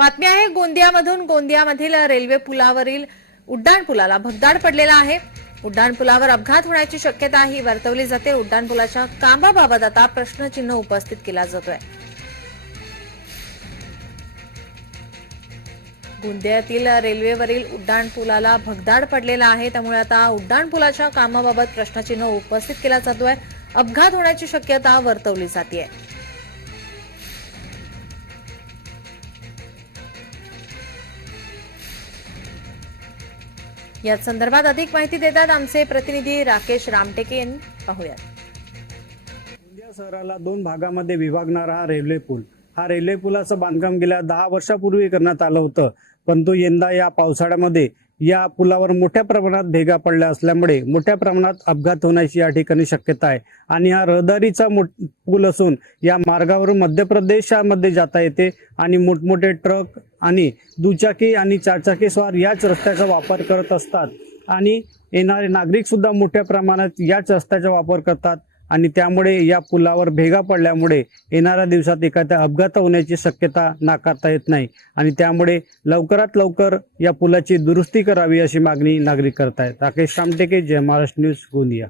बातमी आहे गोंदियामधून गोंदियामधील रेल्वे पुलावरील उड्डाण पुलाला भगदाड पडलेला आहे. उड्डाण पुलावर अपघात होण्याची शक्यता ही वर्तवली जाते. उड्डाण पुलाच्या कामाबाबत आता प्रश्नचिन्ह उपस्थित केला जातोय. गोंदियातील रेल्वेवरील उड्डाण पुलाला भगदाड पडलेला आहे. त्यामुळे आता उड्डाण पुलाच्या कामाबाबत प्रश्नचिन्ह उपस्थित केला जातोय. अपघात होण्याची शक्यता वर्तवली जाते या संदर्भात अधिक माहिती देतात आमचे प्रतिनिधी राकेश रामटेके. यांनी पाहूयात. गोंदिया शहराला दोन भागामध्ये विभागणारा हा रेल्वे पूल. हा रेल्वे पुलाचं बांधकाम गेल्या दहा वर्षापूर्वी करण्यात आलं होतं. परंतु यंदा या पावसाळ्यामध्ये या पुलावर मोठ्या प्रमाणात भेगा पडल्या असल्यामुळे मोठ्या प्रमाणात अपघात होण्याची या ठिकाणी शक्यता आहे. आणि हा रहदारीचा मोठ- पूल असून या मार्गावरून मध्य प्रदेशामध्ये जाता येते आणि मोठमोठे ट्रक आणि दुचाकी आणि चारचाकी स्वार याच रस्त्याचा वापर करत असतात. आणि येणारे नागरिक सुद्धा मोठ्या प्रमाणात याच रस्त्याचा वापर करतात. आणि त्यामुळे या पुलावर भेगा पडल्यामुळे येणाऱ्या दिवसात एखाद्या अपघात होण्याची शक्यता नाकारता येत नाही. आणि त्यामुळे लवकरात लवकर या पुलाची दुरुस्ती करावी अशी मागणी नागरिक करतायत. राकेश कामटेके जय महाराष्ट्र न्यूज गोंदिया.